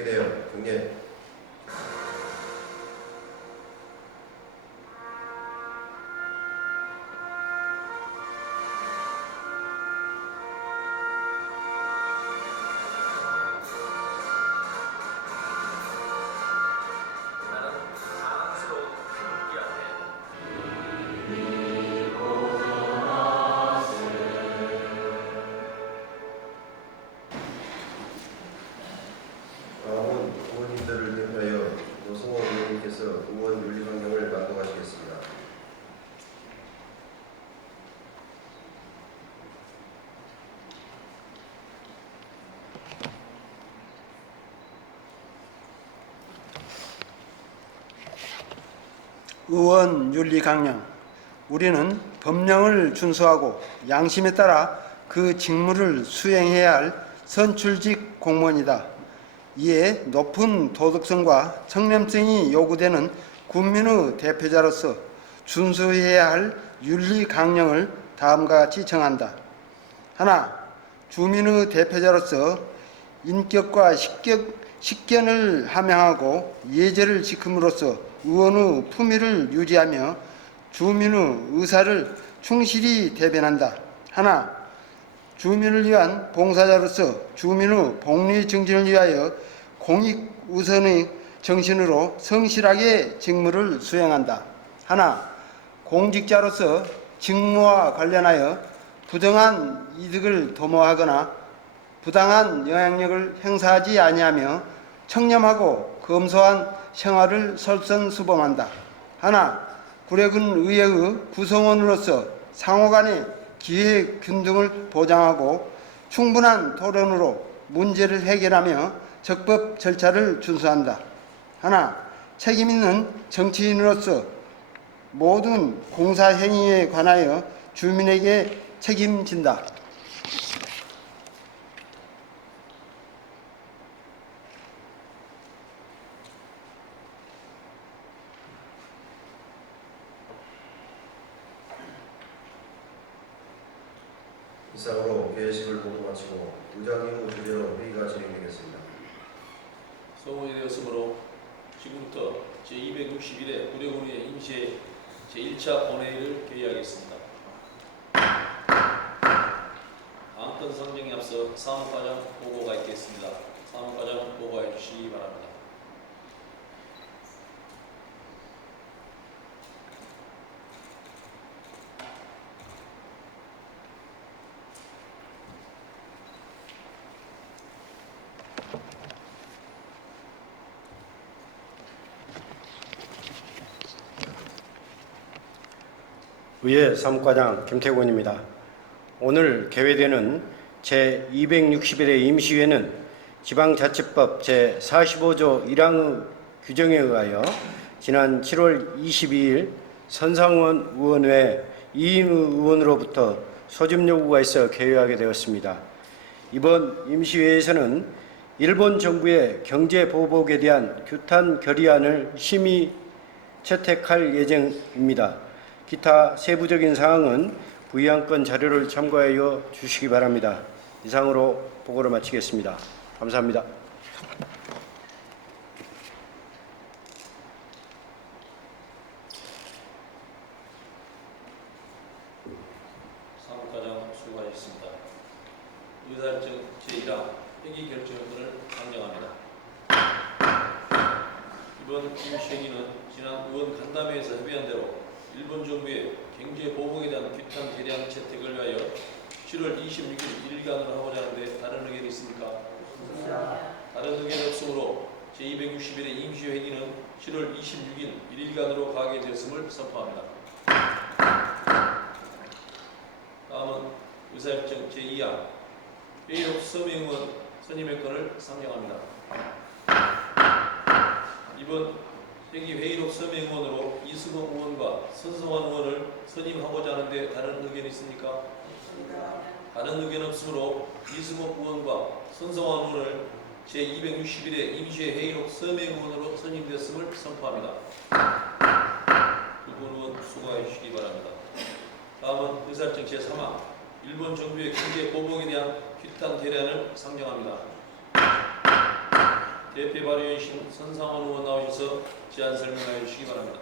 그렇게 되어 경례 의원 윤리 강령. 우리는 법령을 준수하고 양심에 따라 그 직무를 수행해야 할 선출직 공무원이다. 이에 높은 도덕성과 청렴성이 요구되는 국민의 대표자로서 준수해야 할 윤리 강령을 다음과 같이 정한다. 하나, 주민의 대표자로서 인격과 식격, 식견을 함양하고 예절을 지킴으로써 의원의 품위를 유지하며 주민의 의사를 충실히 대변한다. 하나, 주민을 위한 봉사자로서 주민의 복리 증진을 위하여 공익 우선의 정신으로 성실하게 직무를 수행한다. 하나, 공직자로서 직무와 관련하여 부정한 이득을 도모하거나 부당한 영향력을 행사하지 아니하며 청렴하고 검소한 생활을 설선수범한다. 하나, 구례군 의회의 구성원으로서 상호간의 기회 균등을 보장하고 충분한 토론으로 문제를 해결하며 적법 절차를 준수한다. 하나, 책임 있는 정치인으로서 모든 공사 행위에 관하여 주민에게 책임진다. 이상으로 개회식을 모두 마치고 의장님 주재로 회의가 진행되겠습니다. 소문이 되었으므로 지금부터 제261회 구례군의 임시회 제1차 본회의를 개의하겠습니다. 안건 상정에 앞서 사무과정 보고가 있겠습니다. 사무과정 보고해 주시기 바랍니다. 의회 사무과장 김태곤입니다. 오늘 개회되는 제261회 임시회는 지방자치법 제45조 1항의 규정에 의하여 지난 7월 22일 선상원 의원회 이인우 의원으로부터 소집 요구가 있어 개회하게 되었습니다. 이번 임시회에서는 일본 정부의 경제 보복에 대한 규탄 결의안을 심의 채택할 예정입니다. 기타 세부적인 사항은 부의안건 자료를 참고하여 주시기 바랍니다. 이상으로 보고를 마치겠습니다. 감사합니다. 사무과장 수고하셨습니다. 의사일정 제1항 회기 결정권을 상정합니다. 이번 임시회기는 지난 의원 간담회에서 협의한 대로 일본 정부의 경제 보복에 대한 규탄 계량 채택을 위하여 7월 26일 일간으로 하고자 하는데 다른 의견이 있습니까? 다른 의견 없으므로 제261회 임시회기는 7월 26일 일일간으로 가게 되었음을 선포합니다. 다음은 의사일정 제2항 회의록 서명원 선임의 건을 상정합니다. 이번 회기 회의록 서명원으로 이수봉 의원과 선성환 의원을 선임하고자 하는데 다른 의견이 있습니까? 다른 의견 없으므로 이수봉 의원과 선성환 의원을 제261회 임시회 회의록 서명원으로 선임되었음을 선포합니다. 두 분 의원 수고해 주시기 바랍니다. 다음은 의사일정 제3항 일본 정부의 경제 보복에 대한 규탄 결의안을 상정합니다. 대표 발의원이신 선상원 의원 나오셔서 제안 설명하여 주시기 바랍니다.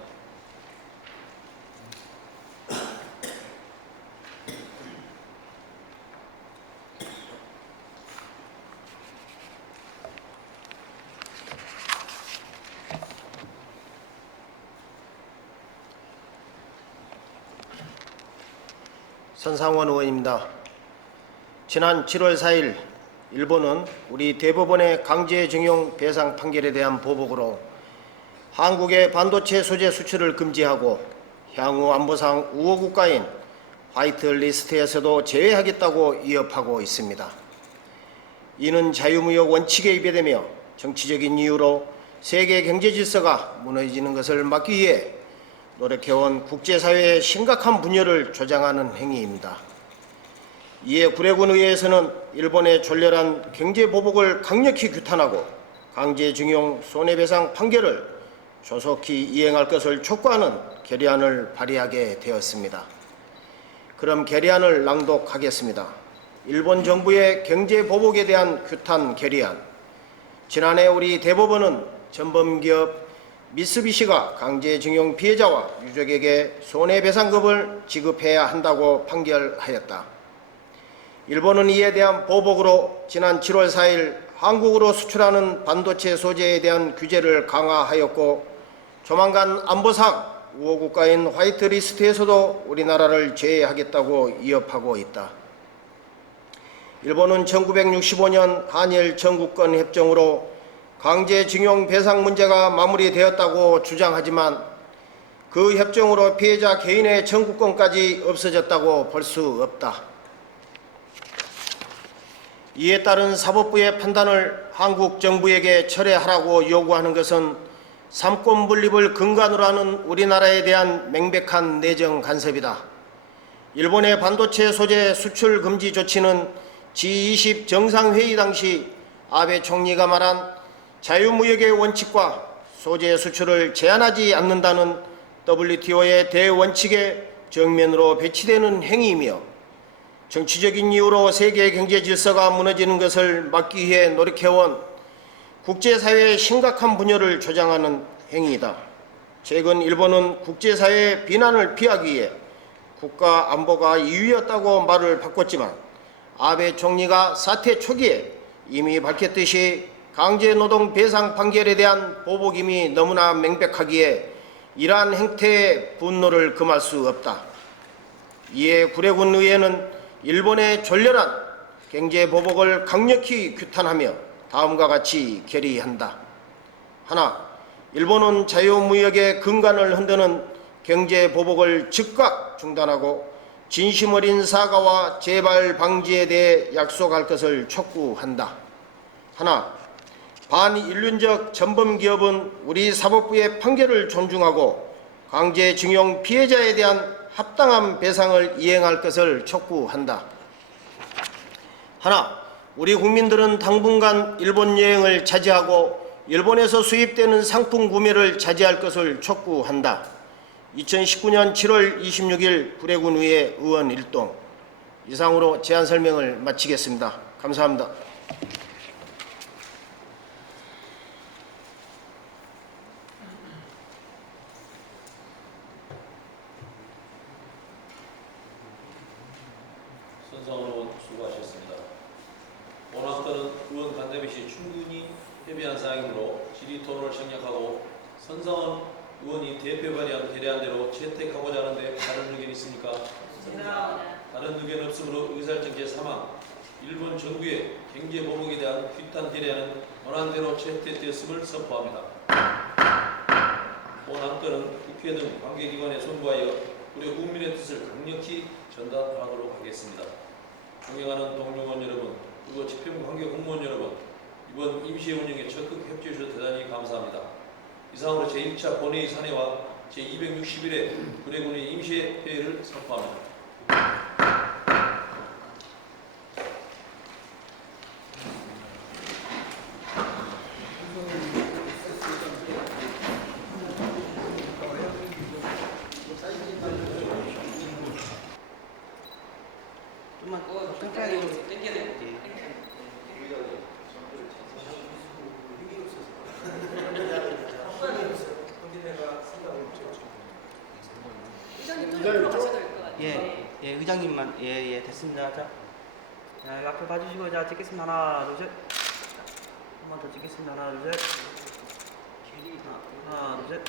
선상원 의원입니다. 지난 7월 4일 일본은 우리 대법원의 강제 징용 배상 판결에 대한 보복으로 한국의 반도체 소재 수출을 금지하고 향후 안보상 우호 국가인 화이트 리스트에서도 제외하겠다고 위협하고 있습니다. 이는 자유무역 원칙에 위배되며 정치적인 이유로 세계 경제 질서가 무너지는 것을 막기 위해 노력해온 국제사회의 심각한 분열을 조장하는 행위입니다. 이에 구례군 의회에서는 일본의 졸렬한 경제 보복을 강력히 규탄하고 강제징용 손해배상 판결을 조속히 이행할 것을 촉구하는 결의안을 발의하게 되었습니다. 그럼 결의안을 낭독하겠습니다. 일본 정부의 경제 보복에 대한 규탄 결의안. 지난해 우리 대법원은 전범기업 미쓰비시가 강제징용 피해자와 유족에게 손해배상금을 지급해야 한다고 판결하였다. 일본은 이에 대한 보복으로 지난 7월 4일 한국으로 수출하는 반도체 소재에 대한 규제를 강화하였고 조만간 안보상 우호 국가인 화이트 리스트에서도 우리나라를 제외하겠다고 위협하고 있다. 일본은 1965년 한일 청구권 협정으로 강제징용 배상 문제가 마무리되었다고 주장하지만 그 협정으로 피해자 개인의 청구권까지 없어졌다고 볼 수 없다. 이에 따른 사법부의 판단을 한국 정부에게 철회하라고 요구하는 것은 삼권 분립을 근간으로 하는 우리나라에 대한 명백한 내정 간섭이다. 일본의 반도체 소재 수출 금지 조치는 G20 정상회의 당시 아베 총리가 말한 자유무역의 원칙과 소재 수출을 제한하지 않는다는 WTO의 대원칙에 정면으로 배치되는 행위이며 정치적인 이유로 세계 경제 질서가 무너지는 것을 막기 위해 노력해온 국제사회의 심각한 분열을 조장하는 행위이다. 최근 일본은 국제사회의 비난을 피하기 위해 국가 안보가 이유였다고 말을 바꿨지만 아베 총리가 사퇴 초기에 이미 밝혔듯이 강제노동 배상 판결에 대한 보복임이 너무나 명백하기에 이러한 행태의 분노를 금할 수 없다. 이에 구례군 의회는 일본의 졸렬한 경제 보복을 강력히 규탄하며 다음과 같이 결의한다. 하나, 일본은 자유무역의 근간을 흔드는 경제 보복을 즉각 중단하고 진심 어린 사과와 재발 방지에 대해 약속할 것을 촉구한다. 하나, 반인륜적 전범 기업은 우리 사법부의 판결을 존중하고 강제징용 피해자에 대한 합당한 배상을 이행할 것을 촉구한다. 하나, 우리 국민들은 당분간 일본 여행을 자제하고 일본에서 수입되는 상품 구매를 자제할 것을 촉구한다. 2019년 7월 26일 구례군 의회 의원 일동 이상으로 제안 설명을 마치겠습니다. 감사합니다. 선상원 의원 수고하셨습니다. 원학 건은 시 충분히 협의한 사항이므로 질의 토론을 생략하고 선상원 의원이 대표 발의한 결의안대로 채택하고자 하는데 다른 의견 있습니까? 다른 의견 없으므로 의사일정 제3항 일본 정부의 경제 보복에 대한 규탄 결의안은 원안대로 채택되었음을 선포합니다. 원안 건은 국회 등 관계기관에 송부하여 우리 국민의 뜻을 강력히 전달하도록 하겠습니다. 존경하는 동료 의원 여러분, 그리고 집행 관계 공무원 여러분, 이번 임시회 운영에 적극 협조해 주셔서 대단히 감사합니다. 이상으로 제1차 본회의 사내와 제261회 구례군의 임시회 회의를 선포합니다. 좀만 천천히 당겨야 돼. 의장님 좀 옆으로 가셔야 될 것 같아요. 예, 예, 의장님만, 예, 예, 됐습니다. 자, 자, 이거 앞에 봐주시고, 자, 찍겠습니다. 하나, 둘, 셋. 한 번 더 찍겠습니다. 하나, 둘, 셋. 하나, 하나, 둘, 셋.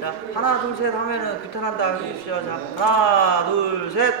자, 하나, 둘, 셋 하면은 규탄한다. 해주십시오. 자, 하나, 둘, 셋.